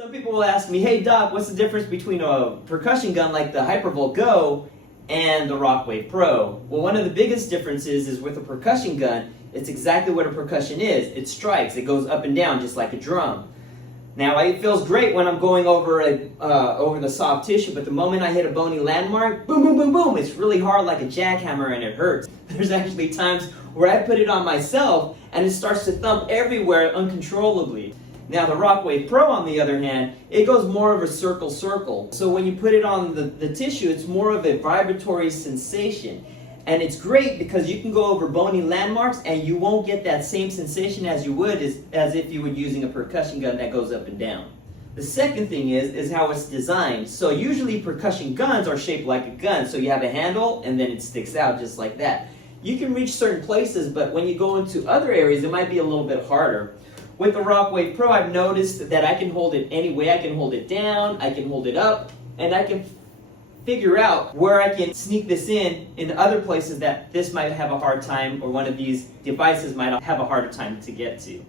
Some people will ask me, hey Doc, what's the difference between a percussion gun like the Hypervolt Go and the RockWave Pro? Well, one of the biggest differences is with a percussion gun, it's exactly what a percussion is. It strikes, it goes up and down just like a drum. Now, it feels great when I'm going over the soft tissue, but the moment I hit a bony landmark, boom, boom, boom, boom, it's really hard like a jackhammer and it hurts. There's actually times where I put it on myself and it starts to thump everywhere uncontrollably. Now, the RockWave Pro, on the other hand, it goes more of a circle. So when you put it on the tissue, it's more of a vibratory sensation. And it's great because you can go over bony landmarks and you won't get that same sensation as you would as if you were using a percussion gun that goes up and down. The second thing is how it's designed. So usually percussion guns are shaped like a gun. So you have a handle and then it sticks out just like that. You can reach certain places, but when you go into other areas, it might be a little bit harder. With the RockWave Pro, I've noticed that I can hold it any way. I can hold it down, I can hold it up, and I can figure out where I can sneak this in other places that this might have a hard time, or one of these devices might have a harder time to get to.